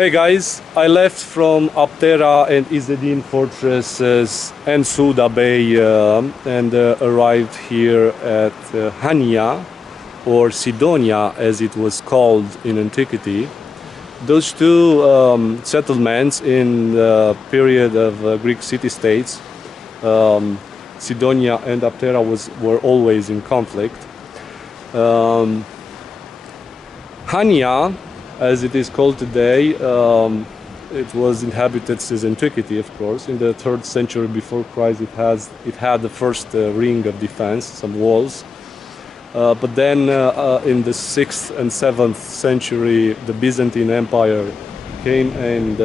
Hey guys, I left from Aptera and Izedin fortresses and Suda Bay and arrived here at Chania, or Sidonia as it was called in antiquity. Those two settlements in the period of Greek city-states, Sidonia and Aptera were always in conflict. Chania, as it is called today, it was inhabited since antiquity, of course. In the 3rd century before Christ, it had the first ring of defense, some walls. But then in the 6th and 7th century, the Byzantine Empire came and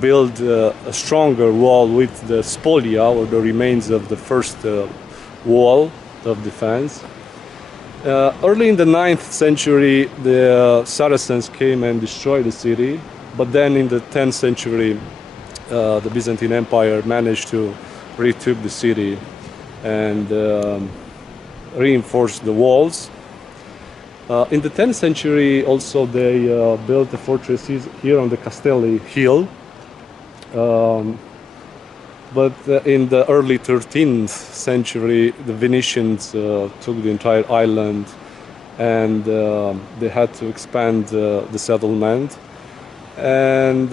built a stronger wall with the spolia, or the remains of the first wall of defense. Early in the 9th century, the Saracens came and destroyed the city, but then in the 10th century, the Byzantine Empire managed to retake the city and reinforce the walls. In the 10th century, also they built the fortresses here on the Castelli hill. But in the early 13th century, the Venetians took the entire island, and they had to expand the settlement. And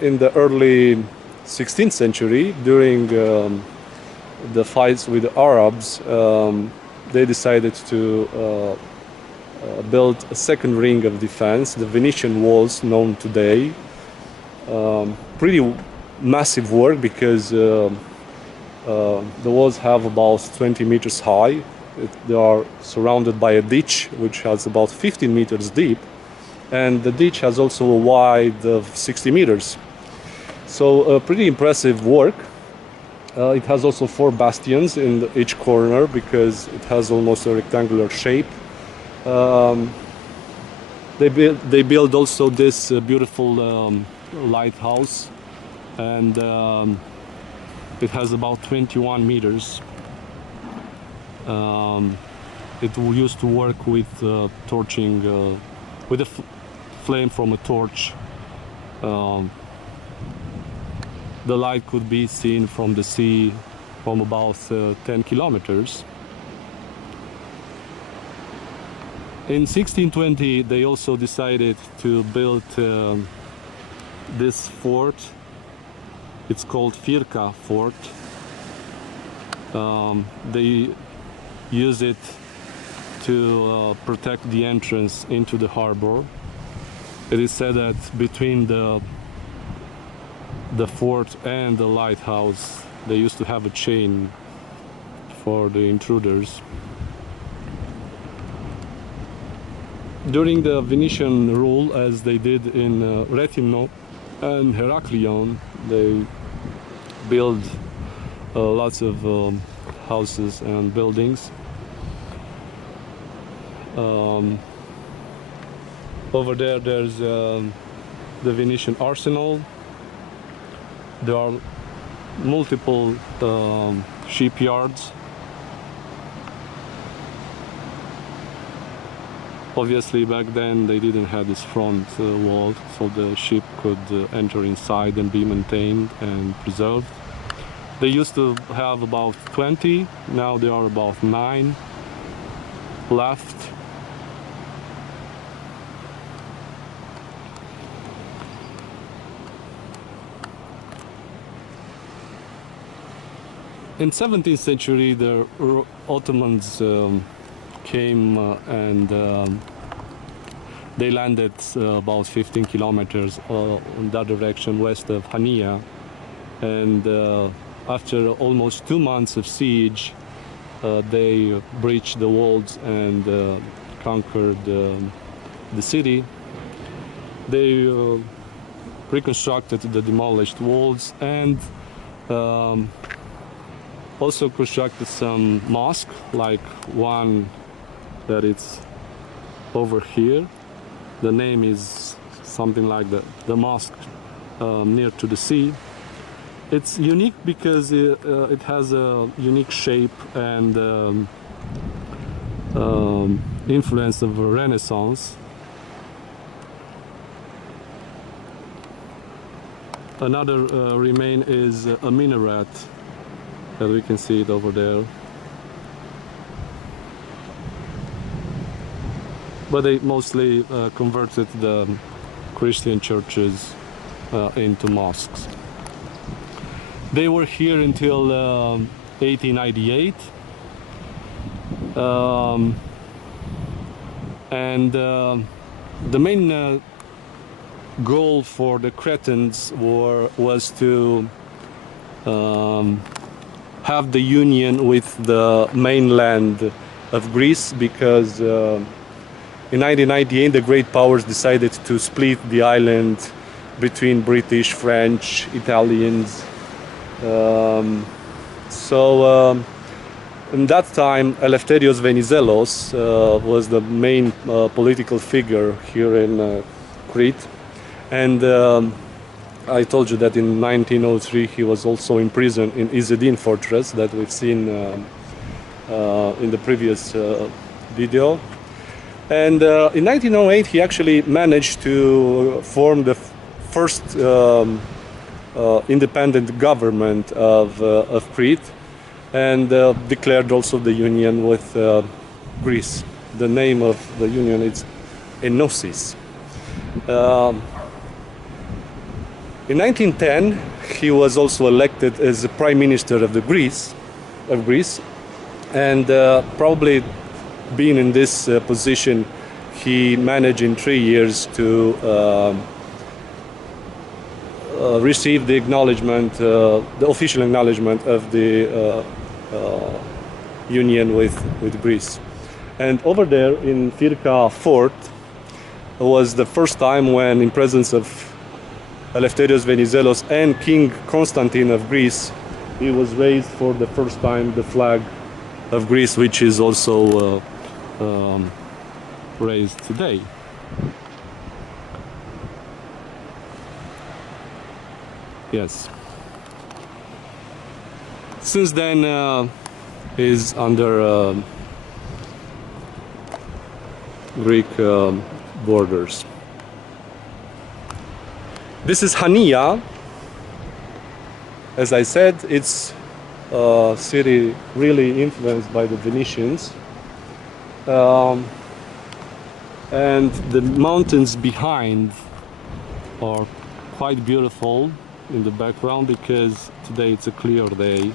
in the early 16th century, during the fights with the Arabs, they decided to build a second ring of defense, the Venetian walls known today. Pretty massive work, because the walls have about 20 meters high. They are surrounded by a ditch which has about 15 meters deep, and the ditch has also a wide of 60 meters. So pretty impressive work. It has also 4 bastions in each corner, because it has almost a rectangular shape. They build also this beautiful lighthouse, and it has about 21 meters. It used to work with torching, with a flame from a torch. The light could be seen from the sea from about 10 kilometers. In 1620, they also decided to build this fort. It's called Firka Fort. They use it to protect the entrance into the harbor. It is said that between the fort and the lighthouse, they used to have a chain for the intruders. During the Venetian rule, as they did in Rethymno and Heraklion, they build lots of houses and buildings. Over there's the Venetian arsenal. There are multiple shipyards. Obviously, back then they didn't have this front wall, so the ship could enter inside and be maintained and preserved. They used to have about 20, now there are about 9 left. In 17th century, the Ottomans came and they landed about 15 kilometers in that direction west of Chania, and after almost 2 months of siege, they breached the walls and conquered the city. They reconstructed the demolished walls and also constructed some mosques, like one that it's over here. The name is something like the mosque near to the sea. It's unique because it has a unique shape and influence of Renaissance. Another remain is a minaret that we can see it over there. But they mostly converted the Christian churches into mosques. They were here until 1898. And the main goal for the Cretans was to have the union with the mainland of Greece, because in 1998 the great powers decided to split the island between British, French, Italians. In that time, Eleftherios Venizelos was the main political figure here in Crete. And I told you that in 1903 he was also imprisoned in Izedin fortress that we've seen in the previous video. And in 1908 he actually managed to form the first independent government of Crete, and declared also the union with Greece. The name of the union is Enosis. In 1910 he was also elected as the Prime Minister of Greece, and probably being in this position he managed in 3 years to receive the acknowledgement, the official acknowledgement of the union with Greece. And over there in Firka fort was the first time when, in presence of Eleftherios Venizelos and King Constantine of Greece, he was raised for the first time the flag of Greece, which is also raised today. Yes. Since then is under Greek borders. This is Chania. As I said, it's a city really influenced by the Venetians. And the mountains behind are quite beautiful in the background, because today it's a clear day,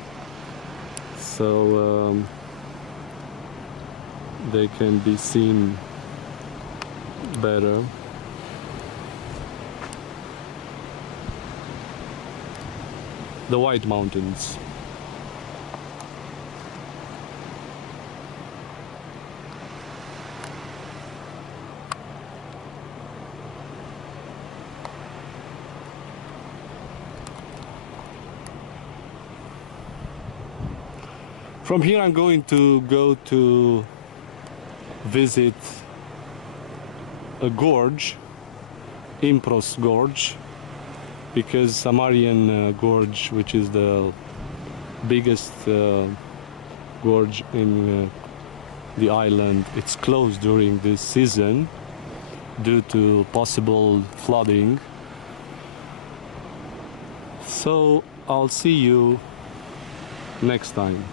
so they can be seen better. The White Mountains. From here I'm going to go to visit a gorge, Impros Gorge, because Samarian Gorge, which is the biggest gorge in the island, it's closed during this season due to possible flooding. So I'll see you next time.